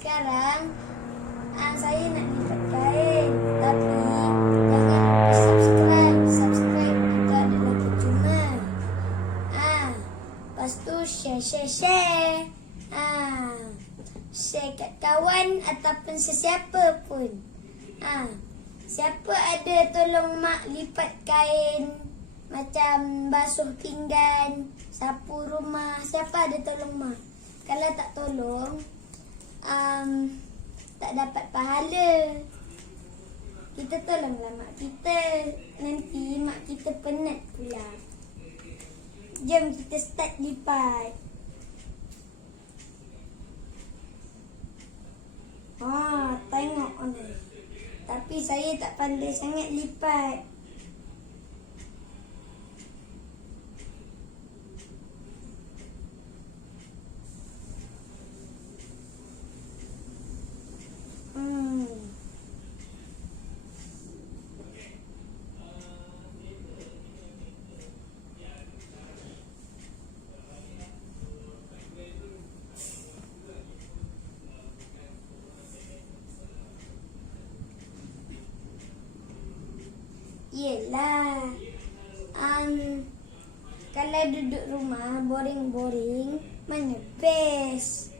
sekarang saya nak lipat kain. Tapi jangan lupa subscribe. Subscribe itu adalah percuma. Lepas tu share. Share kat kawan ataupun sesiapa pun. Siapa ada tolong mak lipat kain, macam basuh pinggan, sapu rumah, siapa ada tolong mak? Kalau tak tolong, tak dapat pahala. Kita tolonglah mak kita. Nanti mak kita penat pula. Jom kita start lipat. Tengok ni. Tapi saya tak pandai sangat lipat. Yelah, kalau duduk rumah boring-boring, mana best?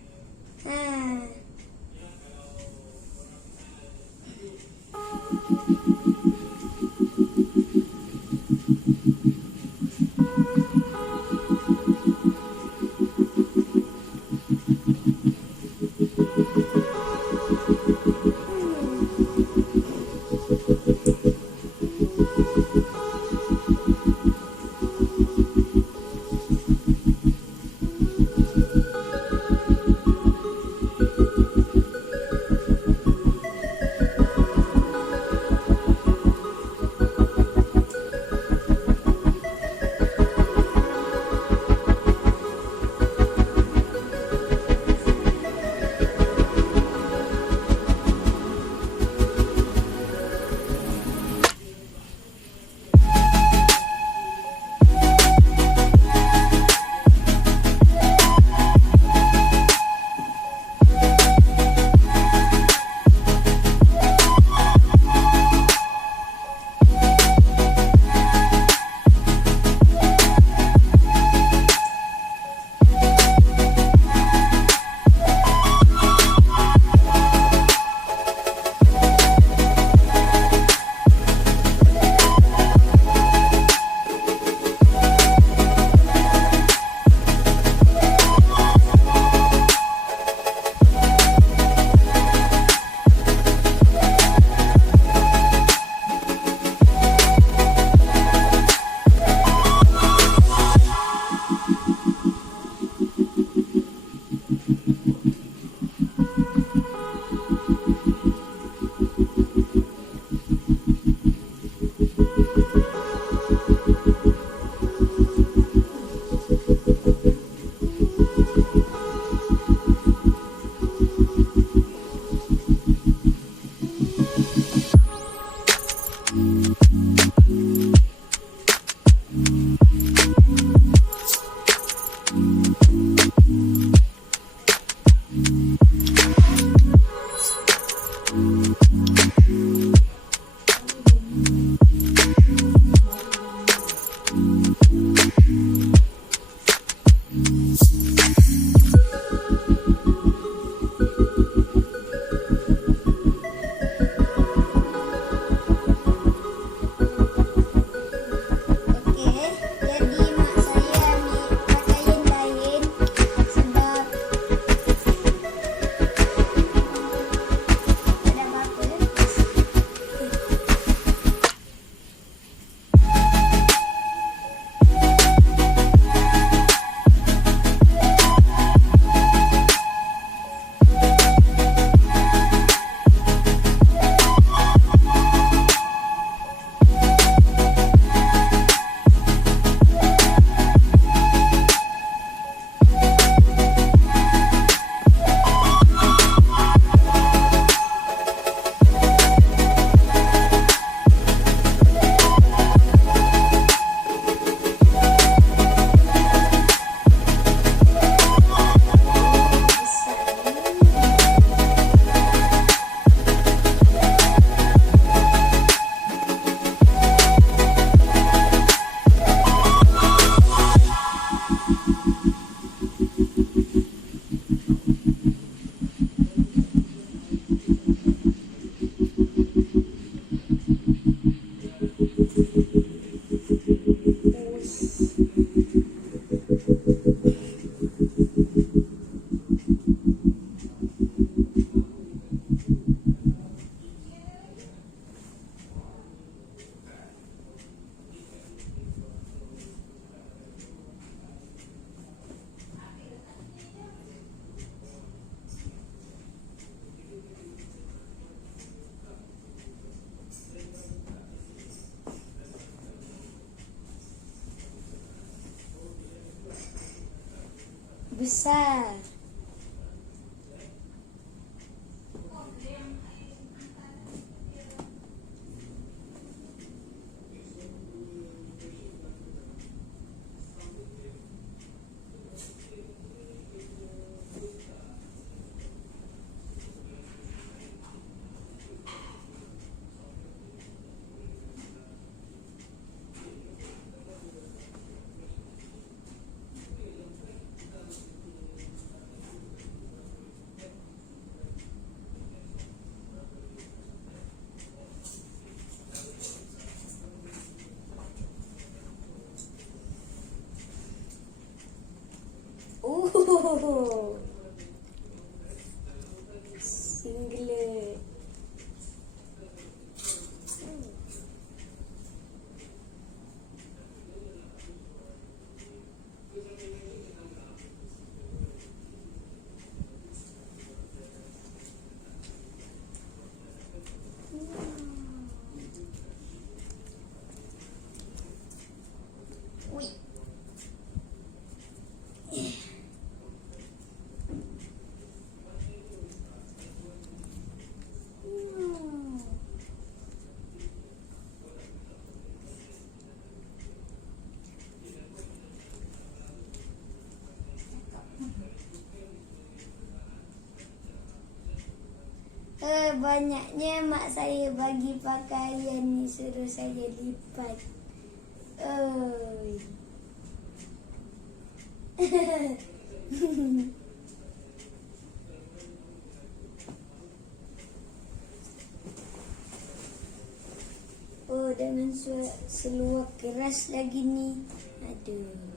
Besar. Singlet. Banyaknya mak saya bagi pakaian ni, suruh saya lipat. Oh, dengan seluar keras lagi ni. Aduh.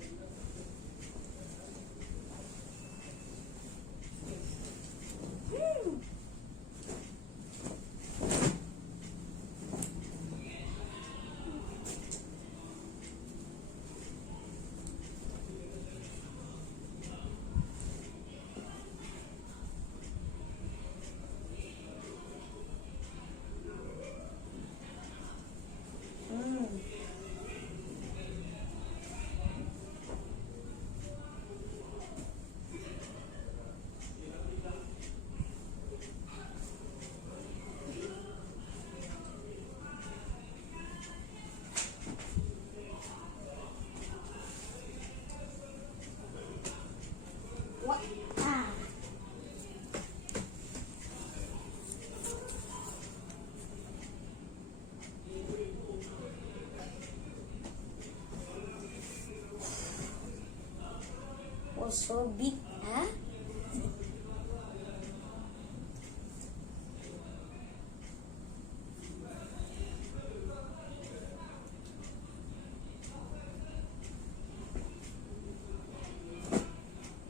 Oh, so big, huh?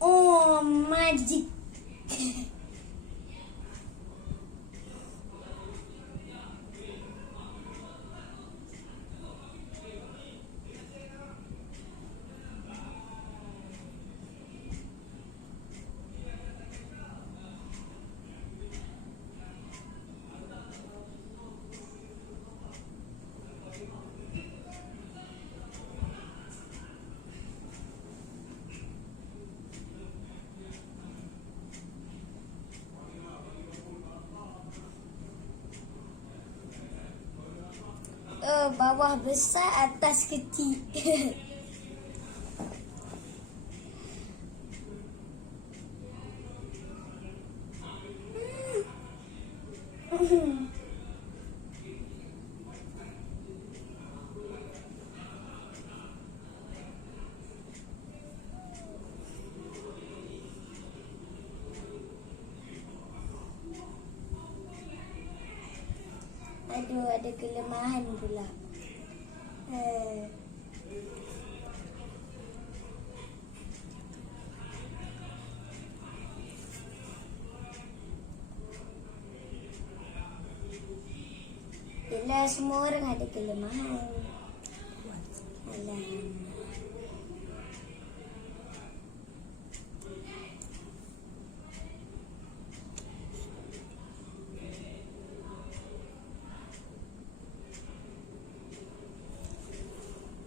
Oh, magic. Bawah besar, atas kecil. Aduh, ada kelemahan pula. Yelah, semua orang ada kelemahan. Alah.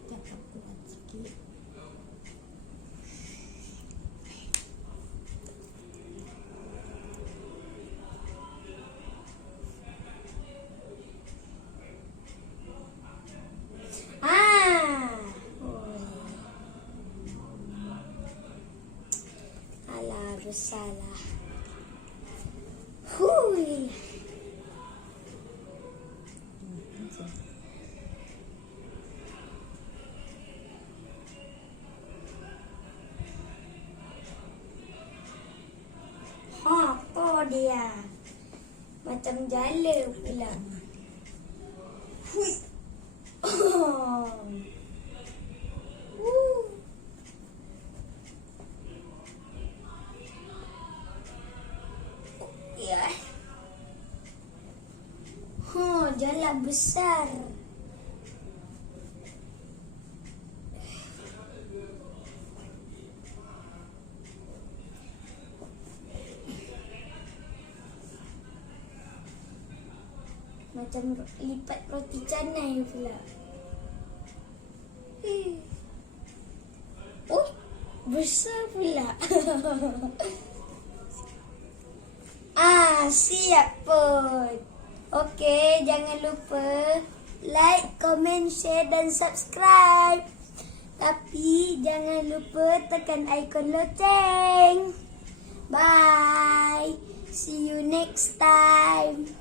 Cakap kuat sikit. Alah, bersalah. Hui. Apa dia? Macam jala pula. Hui. Ya. Jala besar. Macam lipat roti canai pula. Oh, besar pula. Siap pun. Okey, jangan lupa like, comment, share dan subscribe. Tapi jangan lupa tekan ikon loceng. Bye. See you next time.